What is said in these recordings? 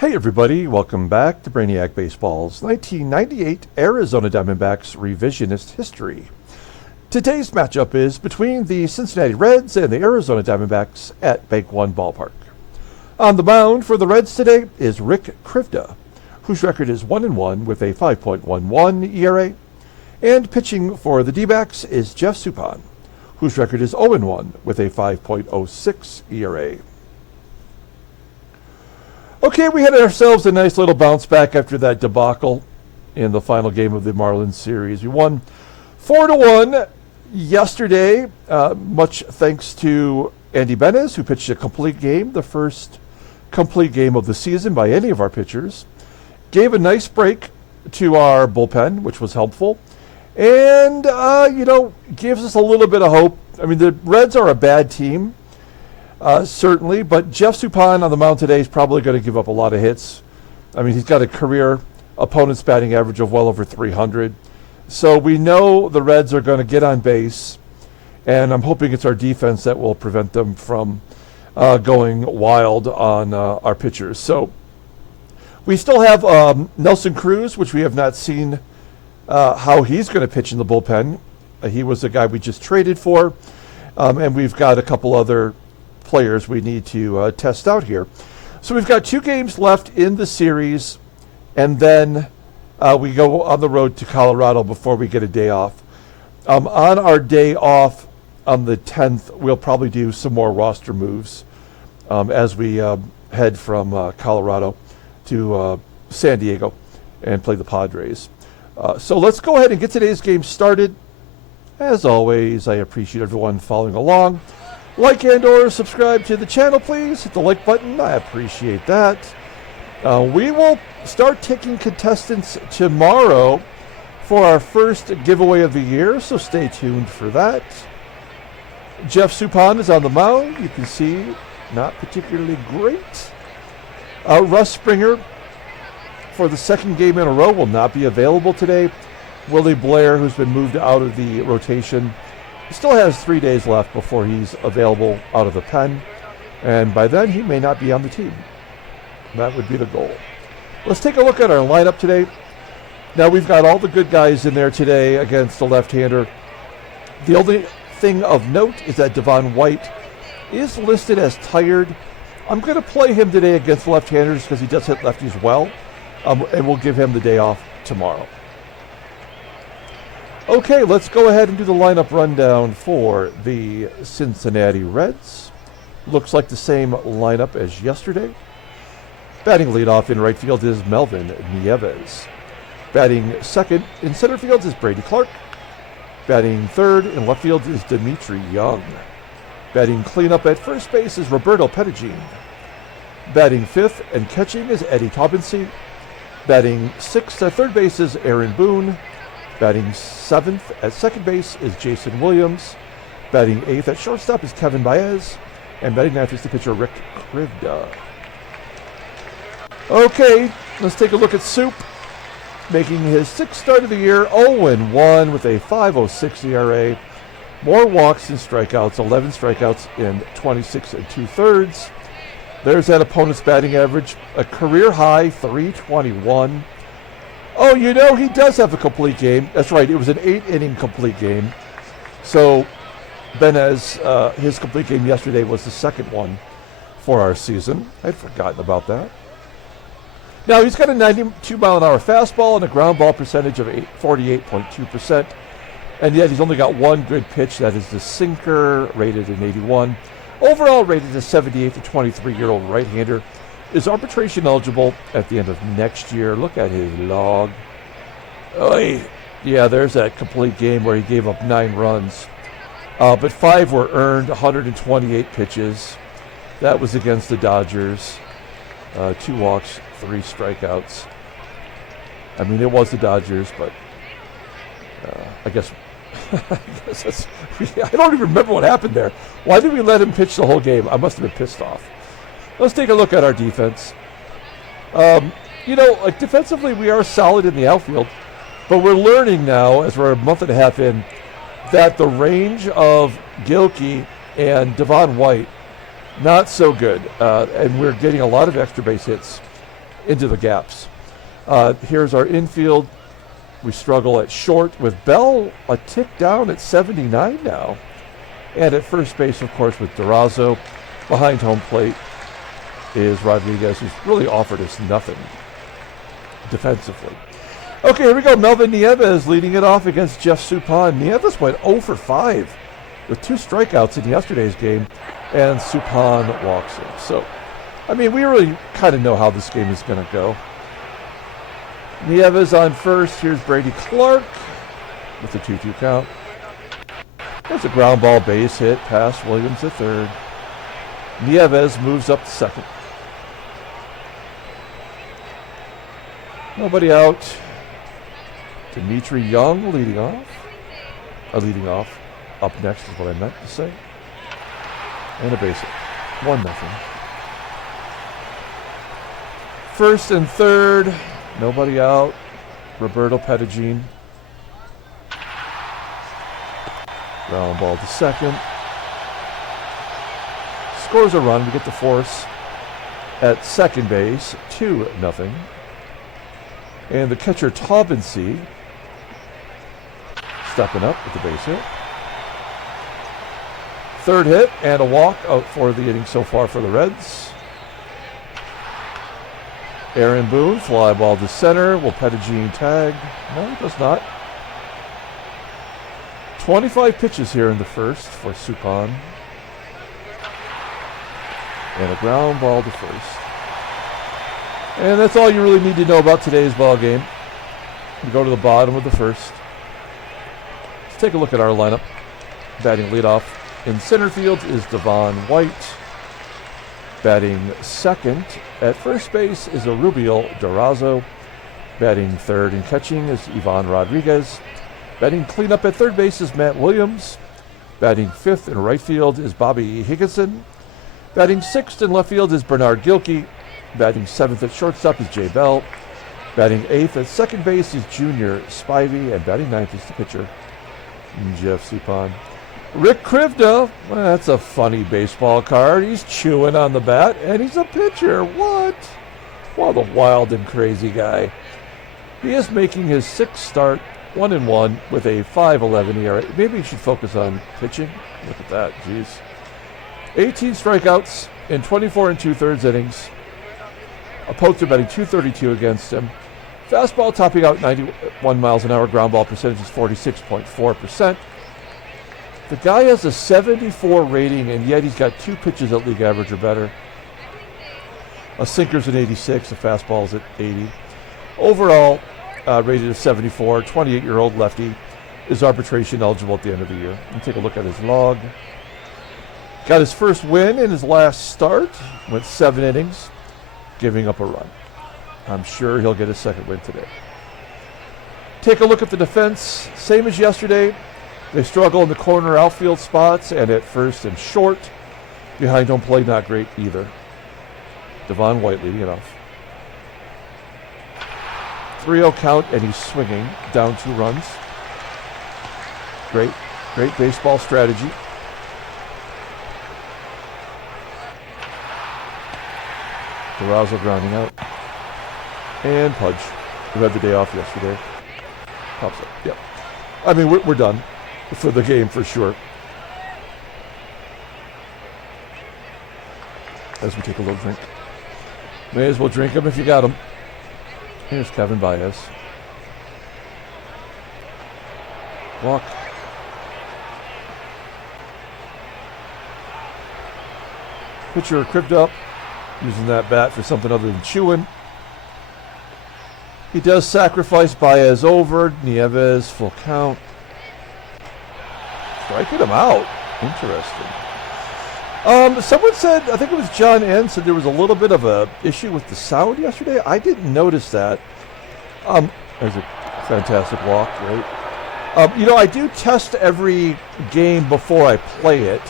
Hey everybody, welcome back to Brainiac Baseball's 1998 Arizona Diamondbacks Revisionist History. Today's matchup is between the Cincinnati Reds and the Arizona Diamondbacks at Bank One Ballpark. On the mound for the Reds today is Rick Krivda, whose record is 1-1 with a 5.11 ERA, and pitching for the D-backs is Jeff Suppan, whose record is 0-1 with a 5.06 ERA. Okay, we had ourselves a nice little bounce back after that debacle in the final game of the Marlins series. We won 4-1 yesterday, much thanks to Andy Benez, who pitched a complete game, the first complete game of the season by any of our pitchers. Gave a nice break to our bullpen, which was helpful, and, gives us a little bit of hope. I mean, the Reds are a bad team. Certainly, but Jeff Suppan on the mound today is probably going to give up a lot of hits. I mean, he's got a career opponent's batting average of well over 300. So we know the Reds are going to get on base, and I'm hoping it's our defense that will prevent them from going wild on our pitchers. So we still have Nelson Cruz, which we have not seen how he's going to pitch in the bullpen. He was the guy we just traded for, and we've got a couple other players we need to test out here. So we've got 2 games left in the series, and then we go on the road to Colorado before we get a day off. On our day off on the 10th, we'll probably do some more roster moves as we head from Colorado to San Diego and play the Padres. So let's go ahead and get today's game started. As always, I appreciate everyone following along. Like and or subscribe to the channel, please. Hit the like button. I appreciate that. We will start taking contestants tomorrow for our first giveaway of the year, so stay tuned for that. Jeff Suppan is on the mound. You can see, not particularly great. Russ Springer, for the second game in a row, will not be available today. Willie Blair, who's been moved out of the rotation, still has 3 days left before he's available out of the pen, and by then he may not be on the team. That would be the goal. Let's take a look at our lineup today. Now we've got all the good guys in there today against the left-hander. The only thing of note is that Devon White is listed as tired. I'm going to play him today against left-handers because he does hit lefties well, and we'll give him the day off tomorrow. Okay, let's go ahead and do the lineup rundown for the Cincinnati Reds. Looks like the same lineup as yesterday. Batting leadoff in right field is Melvin NIEVES. Batting second in center field is Brady Clark. Batting third in left field is Dmitri Young. Batting cleanup at first base is Roberto PETAGINE. Batting fifth and catching is TAUBENSEE. Batting sixth at third base is BOONE. Batting seventh at second base is Jason Williams. Batting eighth at shortstop is Kevin BAEZ. And batting ninth is the pitcher Rick Krivda. Okay, let's take a look at Soup. Making his 6th start of the year, 0-1 with a 5.06 ERA. More walks than strikeouts, 11 strikeouts in 26 2/3. There's that opponent's batting average, a career high 321. Oh, he does have a complete game. That's right, it was an 8-inning complete game. So Benez, his complete game yesterday was the second one for our season. I'd forgotten about that. Now, he's got a 92-mile-an-hour fastball and a ground ball percentage of 48.2%. And yet he's only got one good pitch. That is the sinker, rated an 81. Overall rated a 78 to 23-year-old right-hander. Is arbitration eligible at the end of next year. Look at his log. Oy. Yeah, there's that complete game where he gave up 9 runs. But 5 were earned, 128 pitches. That was against the Dodgers. 2 walks, 3 strikeouts. I mean, it was the Dodgers, but I guess that's, I don't even remember what happened there. Why did we let him pitch the whole game? I must have been pissed off. Let's take a look at our defense. Defensively, we are solid in the outfield, but we're learning now, as we're a month and a half in, that the range of GILKEY and Devon White, not so good. And we're getting a lot of extra base hits into the gaps. Here's our infield. We struggle at short with Bell a tick down at 79 now. And at first base, of course, with DURAZO. Behind home plate is Rodriguez, who's really offered us nothing defensively. Okay, here we go. Melvin NIEVES leading it off against Jeff Suppan. NIEVES went 0 for 5 with 2 strikeouts in yesterday's game, and Suppan walks in. So, I mean, we really kind of know how this game is going to go. NIEVES on first. Here's Brady Clark with the 2-2 count. There's a ground ball base hit past Williams at third. NIEVES moves up to second. Nobody out. Dmitri Young leading off. Leading off. Up next is what I meant to say. And a base hit. 1-0. First and third. Nobody out. Roberto PETAGINE. Ground ball to second. Scores a run. We get the force at second base. 2-0. And the catcher TAUBENSEE stepping up with the base hit. Third hit and a walk out for the inning so far for the Reds. BOONE, fly ball to center. Will PETAGINE tag? No, it does not. 25 pitches here in the first for Suppan. And a ground ball to first. And that's all you really need to know about today's ball game. We go to the bottom of the first. Let's take a look at our lineup. Batting leadoff in center field is Devon White. Batting second at first base is Erubiel DURAZO. Batting third and catching is Ivan Rodriguez. Batting cleanup at third base is Matt Williams. Batting fifth in right field is Bobby Higginson. Batting sixth in left field is Bernard GILKEY. Batting seventh at shortstop is Jay Bell. Batting eighth at second base is Junior Spivey. And batting ninth is the pitcher, Jeff Suppan. Rick Krivda, well, that's a funny baseball card. He's chewing on the bat, and he's a pitcher. What? Well, the wild and crazy guy. He is making his sixth start, 1-1, with a 5.11 ERA. Maybe he should focus on pitching. Look at that, jeez. 18 strikeouts in 24 2/3 innings. Opponents are batting .232 against him. Fastball topping out 91 miles an hour. Ground ball percentage is 46.4%. The guy has a 74 rating, and yet he's got 2 pitches at league average or better. A sinker's at 86, a fastball's at 80. Overall, rated at 74, 28-year-old lefty is arbitration eligible at the end of the year. Let's take a look at his log. Got his first win in his last start, went 7 innings, giving up a run. I'm sure he'll get his second win today. Take a look at the defense. Same as yesterday. They struggle in the corner outfield spots and at first and short. Behind home plate, not great either. Devon White leading it off. 3-0 count, and he's swinging down 2 runs. Great baseball strategy. DURAZO grounding out. And Pudge, who had the day off yesterday. Pops up, yep. I mean, we're done for the game for sure. As we take a little drink. May as well drink them if you got them. Here's Kevin BAEZ. Walk. Pitcher Krivda up, using that bat for something other than chewing. He does sacrifice BAEZ over. NIEVES full count. Striking him out. Interesting. Someone said, I think it was John N, said there was a little bit of a issue with the sound yesterday. I didn't notice that. There's a fantastic walk, right? I do test every game before I play it.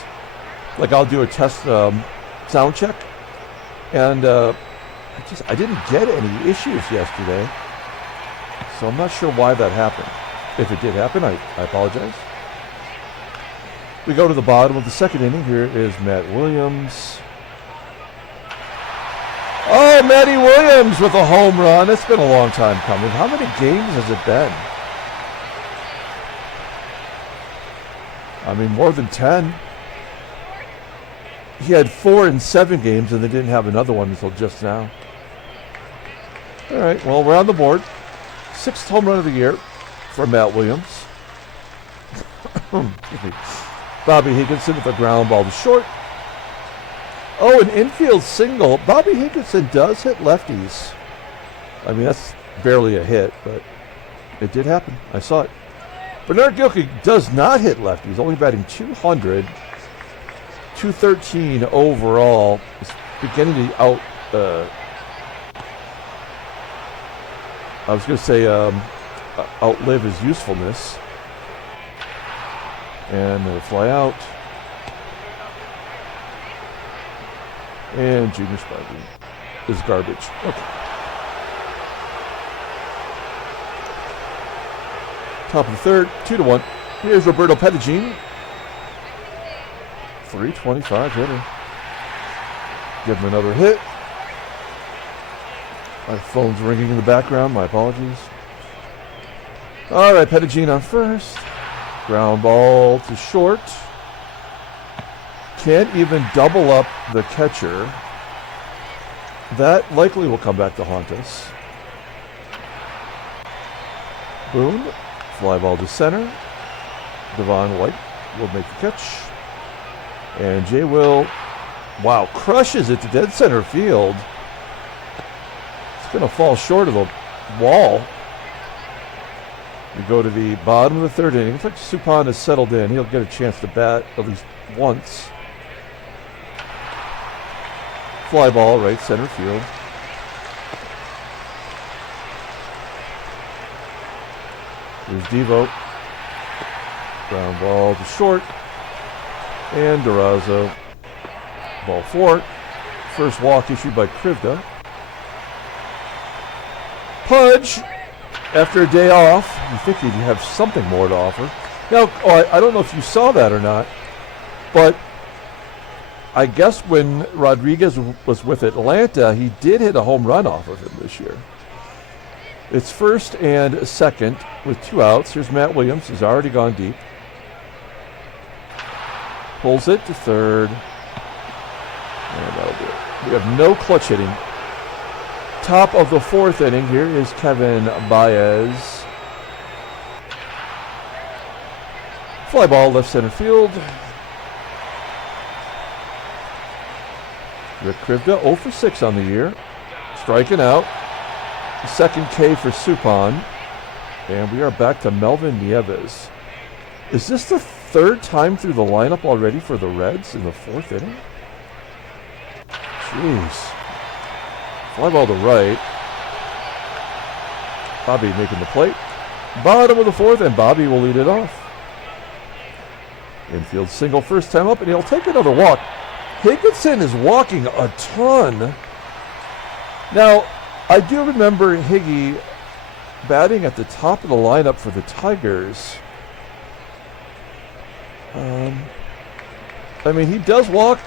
Like I'll do a test sound check. And I didn't get any issues yesterday. So I'm not sure why that happened. If it did happen, I apologize. We go to the bottom of the second inning. Here is Matt Williams. Oh, Oh, Matty Williams with a home run. It's been a long time coming. How many games has it been? I mean, more than 10. He had 4 in 7 games, and they didn't have another one until just now. All right, well, we're on the board. 6th home run of the year for Matt Williams. Bobby Higginson with a ground ball to short. Oh, an infield single. Bobby Higginson does hit lefties. I mean, that's barely a hit, but it did happen. I saw it. Bernard Gilkey does not hit lefties, only batting 200. 213 overall. It's beginning to I was going to say outlive his usefulness. And it'll fly out. And Junior Spivey is garbage. Okay. Top of the third, 2-1. Here's Roberto PETAGINE. 325 hitter. Give him another hit. My phone's ringing in the background. My apologies. All right, PETAGINE on first. Ground ball to short. Can't even double up the catcher. That likely will come back to haunt us. Boone. Fly ball to center. Devon White will make the catch. And Jay Will, wow, crushes it to dead center field. It's going to fall short of the wall. We go to the bottom of the third inning. Looks like Suppan has settled in. He'll get a chance to bat at least once. Fly ball, right center field. Here's Devo. Ground ball to short. And DURAZO. Ball 4. First walk issued by Krivda. Pudge, after a day off, you think he'd have something more to offer. Now, I don't know if you saw that or not, but I guess when Rodriguez was with Atlanta, he did hit a home run off of him this year. It's first and second with 2 outs. Here's Matt Williams. He's already gone deep. Pulls it to third. And that'll do it. We have no clutch hitting. Top of the 4th inning. Here is Kevin BAEZ. Fly ball left center field. Rick Krivda 0 for 6 on the year. Striking out. Second K for Suppan. And we are back to Melvin NIEVES. Is this the 3rd time through the lineup already for the Reds in the 4th inning? Jeez. Fly ball to right. Bobby making the plate. Bottom of the 4th, and Bobby will lead it off. Infield single first time up, and he'll take another walk. Higginson is walking a ton. Now, I do remember Higgy batting at the top of the lineup for the Tigers. I mean, he does walk,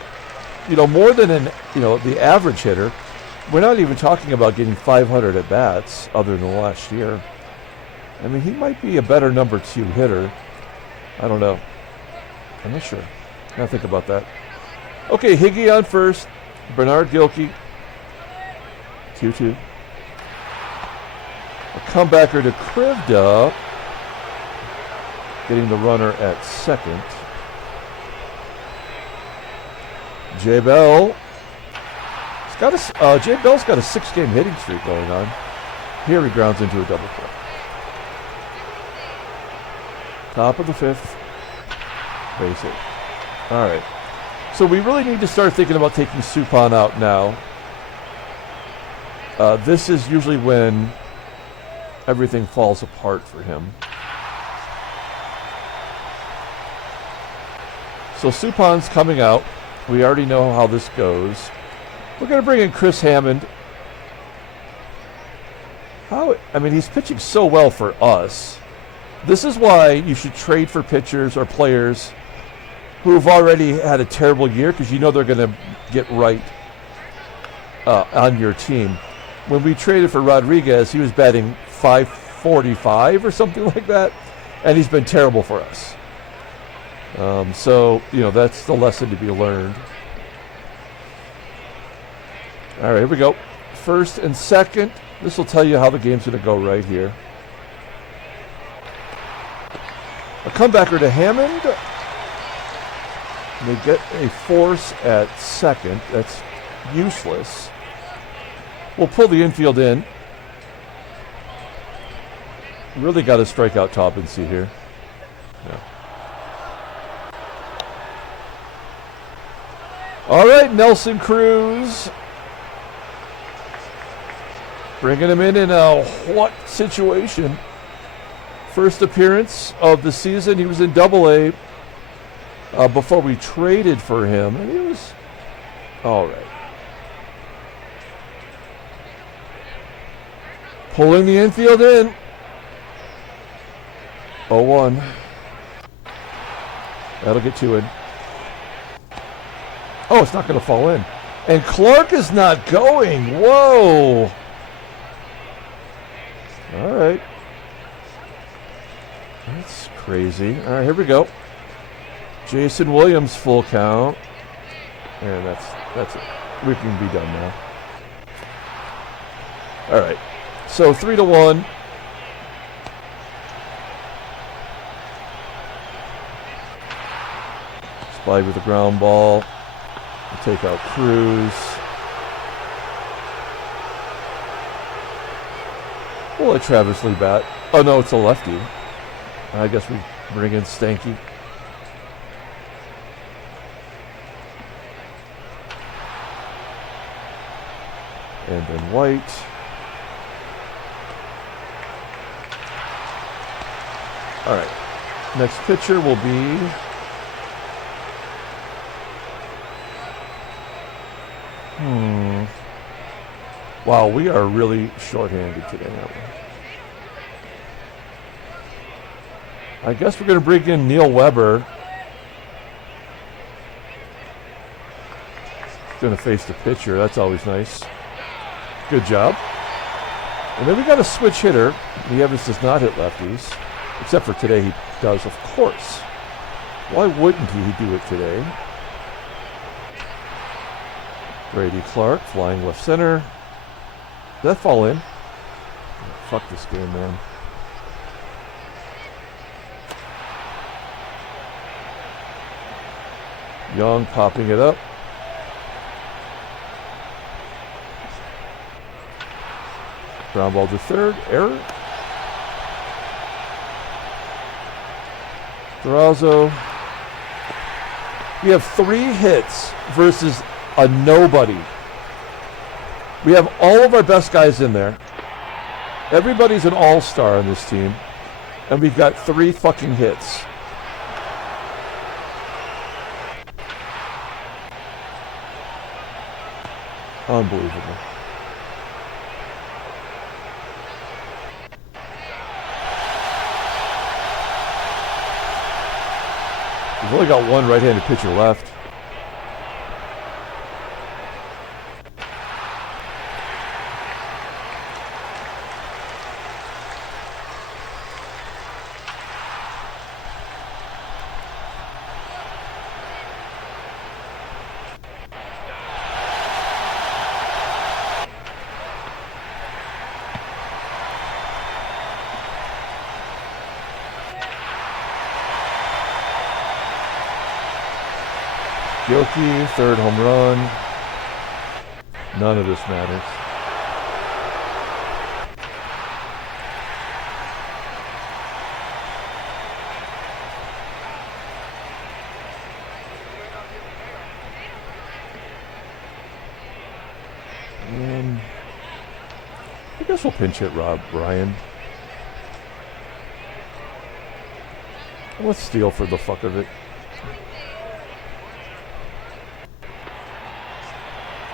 more than the average hitter. We're not even talking about getting 500 at bats other than last year. I mean, he might be a better number 2 hitter. I don't know. I'm not sure. I gotta think about that. Okay, Higgy on first. Bernard Gilkey. 2-2. A comebacker to Krivda. Getting the runner at second. Jay Bell. Jay Bell's got a 6-game hitting streak going on. Here he grounds into a double play. Top of the 5th. Base hit. All right. So we really need to start thinking about taking Suppan out now. This is usually when everything falls apart for him. So Suppan's coming out. We already know how this goes. We're going to bring in Chris Hammond. He's pitching so well for us. This is why you should trade for pitchers or players who have already had a terrible year, because you know they're going to get right. on your team. When we traded for Rodriguez, he was batting .545 or something like that, and he's been terrible for us. So, that's the lesson to be learned. All right, here we go. First and second. This will tell you how the game's going to go right here. A comebacker to Hammond. They get a force at second. That's useless. We'll pull the infield in. Really got to strike out TAUBENSEE here. Yeah. All right, Nelson Cruz. Bringing him in a what situation? First appearance of the season. He was in Double-A before we traded for him, and he was all right. Pulling the infield in. 0-1. That'll get 2 in. Oh, it's not going to fall in. And Clark is not going. Whoa. All right. That's crazy. All right, here we go. Jason Williams full count. And that's it. We can be done now. All right. So 3-1. Spivey with the ground ball. We'll take out Cruz. We'll let Travis Lee bat. Oh, no, it's a lefty. I guess we bring in Stanky. And then White. All right. Next pitcher will be Wow, we are really shorthanded today, aren't we? I guess we're going to bring in Neil Weber. Going to face the pitcher. That's always nice. Good job. And then we got a switch hitter. NIEVES does not hit lefties. Except for today, he does, of course. Why wouldn't he do it today? Brady Clark, flying left center. Did that fall in? Fuck this game, man. Young popping it up. Ground ball to third. Error. DURAZO. We have 3 hits versus a nobody. We have all of our best guys in there. Everybody's an all-star on this team. And we've got 3 fucking hits. Unbelievable. We've only got 1 right-handed pitcher left. GILKEY, 3rd home run. None of this matters. And I guess we'll pinch hit Ryan. Let's steal for the fuck of it.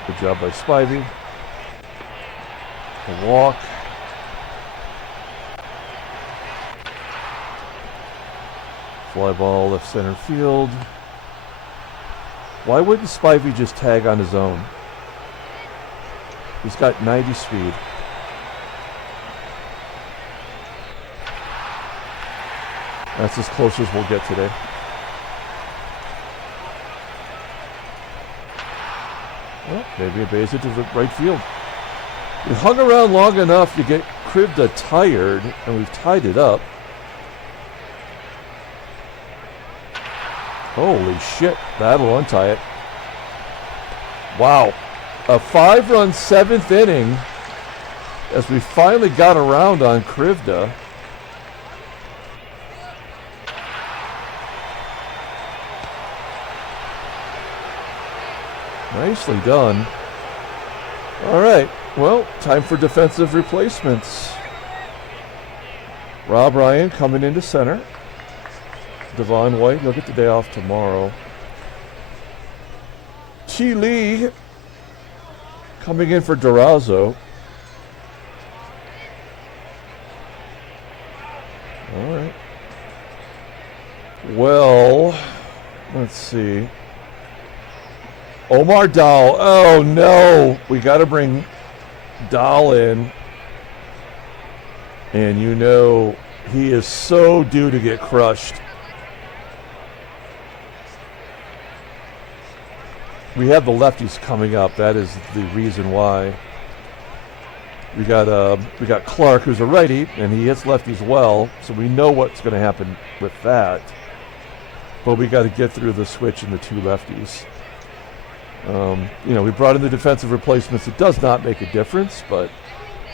Good job by Spivey. A walk. Fly ball left center field. Why wouldn't Spivey just tag on his own? He's got 90 speed. That's as close as we'll get today. Well, maybe a BAEZ to the right field. We hung around long enough to get Krivda tired, and we've tied it up. Holy shit, that'll untie it. Wow. A 5-run 7th inning as we finally got around on Krivda. Nicely done. All right, well, time for defensive replacements. Rob Ryan coming into center. Devon White, he'll get the day off tomorrow. T. Lee coming in for DURAZO. All right. Well, let's see. Omar Dahl. Oh, no. We got to bring Dahl in. And you know he is so due to get crushed. We have the lefties coming up. That is the reason why. We got Clark, who's a righty, and he hits lefties well, so we know what's going to happen with that. But we got to get through the switch and the two lefties. You know, we brought in the defensive replacements. It does not make a difference, but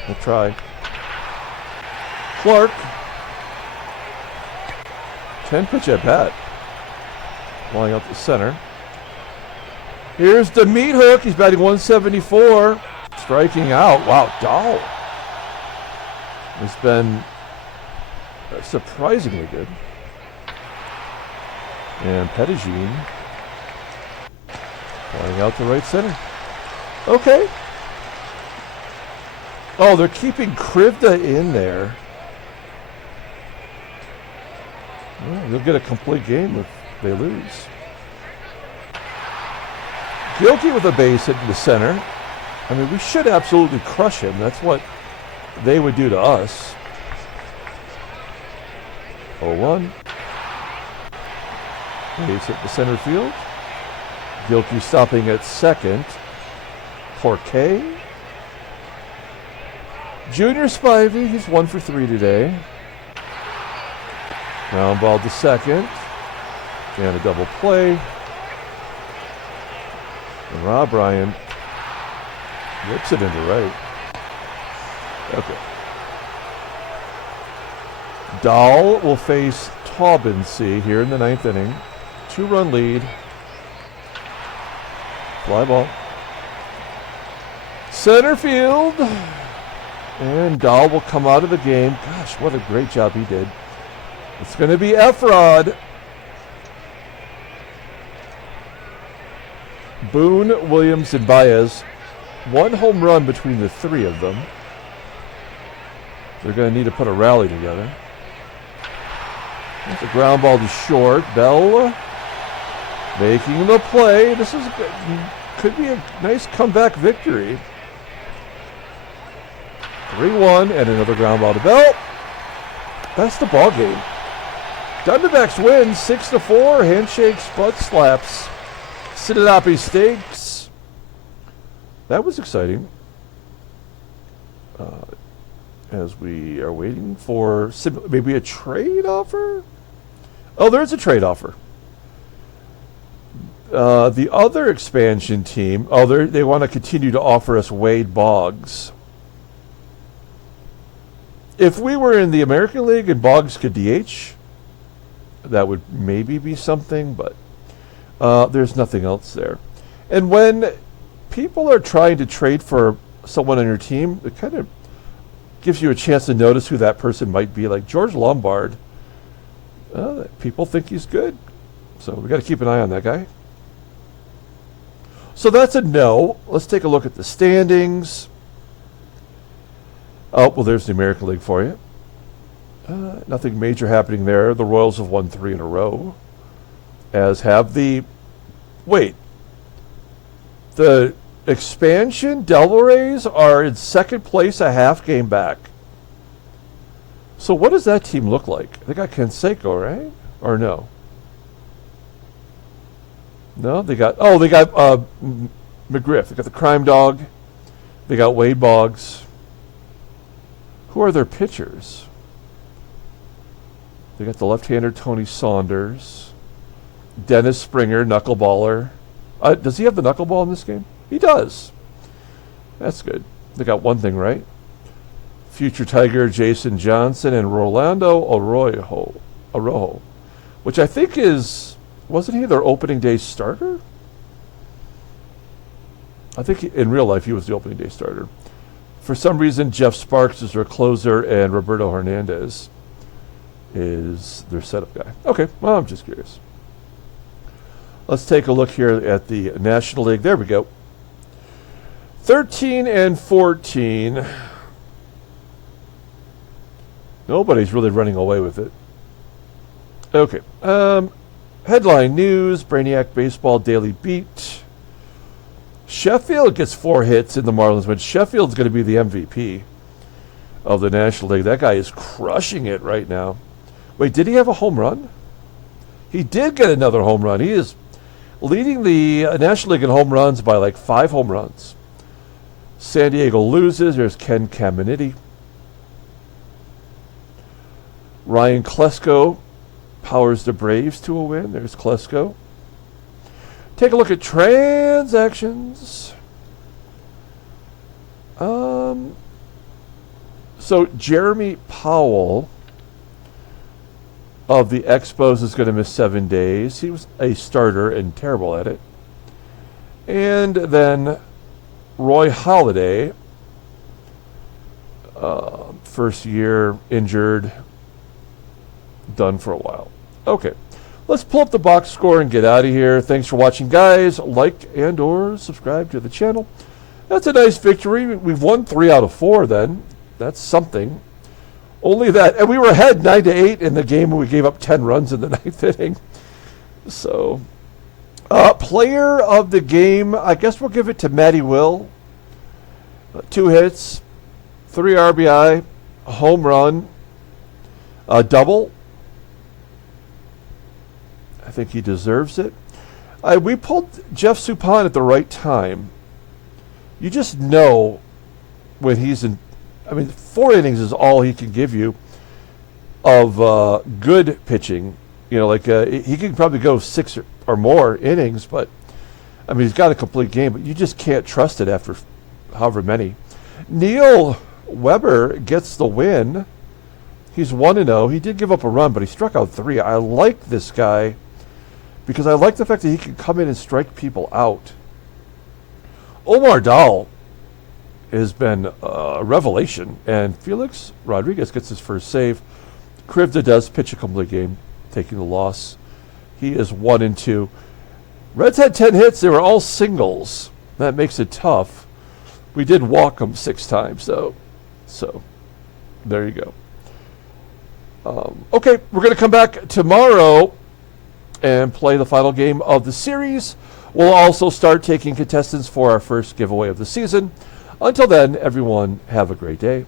we'll try. Clark, 10-pitch at bat, flying out the center. Here's the meat hook. He's batting 174, striking out. Wow, Dahl has been surprisingly good. And PETAGINE flying out to right center. Okay. Oh, they're keeping Krivda in there. Well, they'll get a complete game if they lose. GILKEY with a base hit in the center. I mean, we should absolutely crush him. That's what they would do to us. 0-1. Base hit the center field. GILKEY stopping at second. Porquet. Junior Spivey, he's 1 for 3 today. Ground ball to second. And a double play. And Rob Ryan whips it into right. Okay. Dahl will face TAUBENSEE here in the 9th inning. 2-run lead. Fly ball. Center field. And Dahl will come out of the game. Gosh, what a great job he did. It's going to be Efrod. Boone, Williams, and BAEZ. 1 home run between the 3 of them. They're going to need to put a rally together. That's a ground ball to short. Bell making the play. This is could be a nice comeback victory. 3-1 and another ground ball to Bell. That's the ball game. Diamondbacks win 6-4. Handshakes, butt slaps. Cincinnati stakes. That was exciting. As we are waiting for maybe a trade offer. Oh, there's a trade offer. The other expansion team, they want to continue to offer us Wade Boggs. If we were in the American League and Boggs could DH, that would maybe be something, but there's nothing else there. And when people are trying to trade for someone on your team, it kind of gives you a chance to notice who that person might be. Like George Lombard, people think he's good, so we got to keep an eye on that guy. So that's a no. Let's take a look at the standings. Oh, well, there's the American League for you. Nothing major happening there. The Royals have won 3 in a row, as have the expansion, Devil Rays are in second place, a half game back. So what does that team look like? They got Canseco, right? Or no? No, they got McGriff. They got the Crime Dog. They got Wade Boggs. Who are their pitchers? They got the left-hander Tony Saunders. Dennis Springer, knuckleballer. Does he have the knuckleball in this game? He does. That's good. They got one thing right. Future Tiger Jason Johnson and Rolando Arrojo, which I think wasn't he their opening day starter? I think in real life he was the opening day starter. For some reason, Jeff Sparks is their closer and Roberto Hernandez is their setup guy. Okay, well, I'm just curious. Let's take a look here at the National League. There we go. 13 and 14. Nobody's really running away with it. Okay. Headline news, Brainiac Baseball Daily Beat. Sheffield gets 4 hits in the Marlins win. Sheffield's going to be the MVP of the National League. That guy is crushing it right now. Wait, did he have a home run? He did get another home run. He is leading the National League in home runs by like 5 home runs. San Diego loses. There's Ken Caminiti. Ryan Klesko powers the Braves to a win. There's Klesko. Take a look at transactions. So Jeremy Powell of the Expos is going to miss 7 days. He was a starter and terrible at it. And then Roy Halladay, first year injured, done for a while. Okay, let's pull up the box score and get out of here. Thanks for watching, guys. Like and or subscribe to the channel. That's a nice victory. We've won 3 out of 4 then. That's something. Only that. And we were ahead 9-8 in the game when we gave up 10 runs in the 9th inning. So, player of the game, I guess we'll give it to Matty Will. 2 hits, 3 RBI, a home run, a double. I think he deserves it. We pulled Jeff Suppan at the right time. You just know when he's in. I mean, 4 innings is all he can give you of good pitching. You know, like he can probably go 6 or more innings, but I mean, he's got a complete game, but you just can't trust it after however many. Neil Weber gets the win. He's 1-0. He did give up a run, but he struck out 3. I like this guy because I like the fact that he can come in and strike people out. Omar Dahl has been a revelation, and Felix Rodriguez gets his first save. Krivda does pitch a complete game, taking the loss. He is 1-2. Reds had 10 hits. They were all singles. That makes it tough. We did walk them 6 times, though. So, there you go. Okay, we're going to come back tomorrow and play the final game of the series. We'll also start taking contestants for our first giveaway of the season. Until then, everyone, have a great day.